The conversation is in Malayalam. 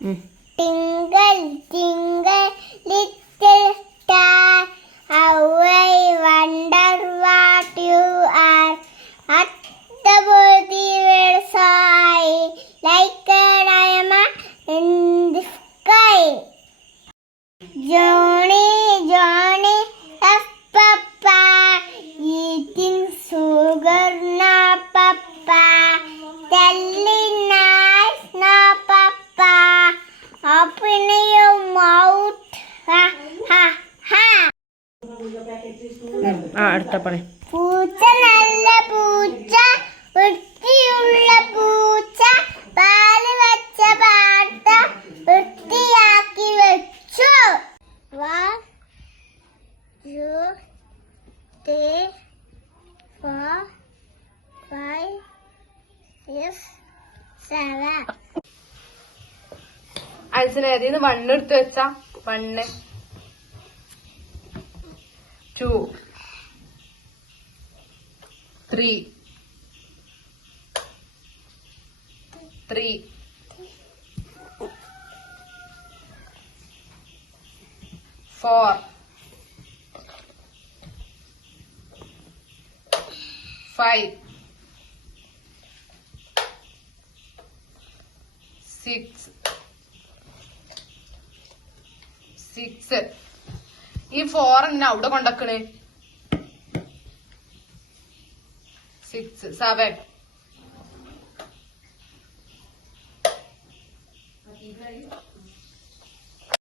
Tingle, tingle, little star, how I wonder what you are. At the worthy world so high, like a diamond in the sky. Johnny, Johnny, Papa, eating sugar, no Papa, telling lies, no Papa, open your mouth, ha ha ha. അടുത്ത പറ. പൂച്ച നല്ല പൂച്ച, വൃത്തിയുള്ള പൂച്ച, പാല് വെച്ച പാത്രം വൃത്തിയാക്കി വെച്ചു. 1 2 3 4 5 6 7. അതിന് 1 എടുത്ത് വെച്ചാ 1 2 3 3 4 5 6 ഈ 4 എന്നെ അവിടെ കൊണ്ടക്കണേ. 6 7 8